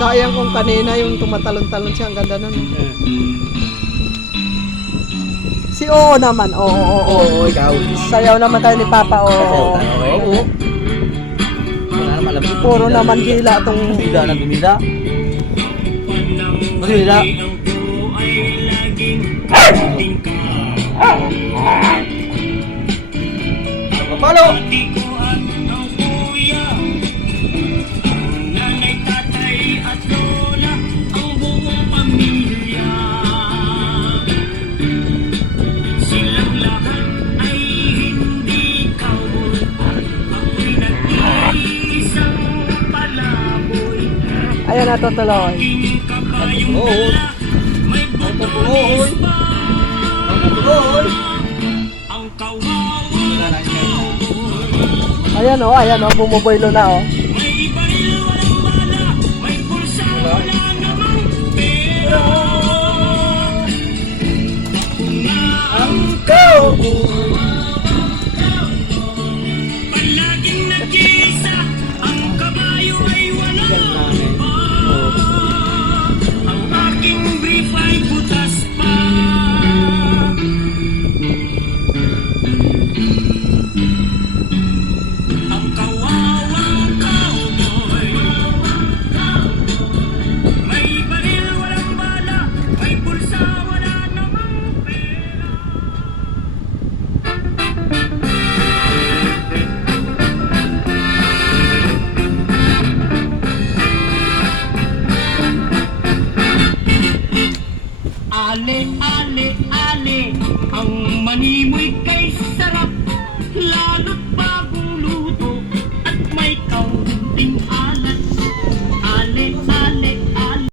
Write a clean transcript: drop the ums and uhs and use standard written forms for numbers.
Sayang kung kanina yung tumatalon-talon siya. Ang ganda nun. Si Oo naman. Oo. Ikaw. Sayaw naman tayo ni Papa. Oo. Oo. Wala naman alam. Puro naman hila tong... Bumila na bumila. Bumila. Palo! Ayan na, tutuloy. Oo. Tutuloy. Tutuloy. Ayan o, bumuboylo na o. Ang kaupo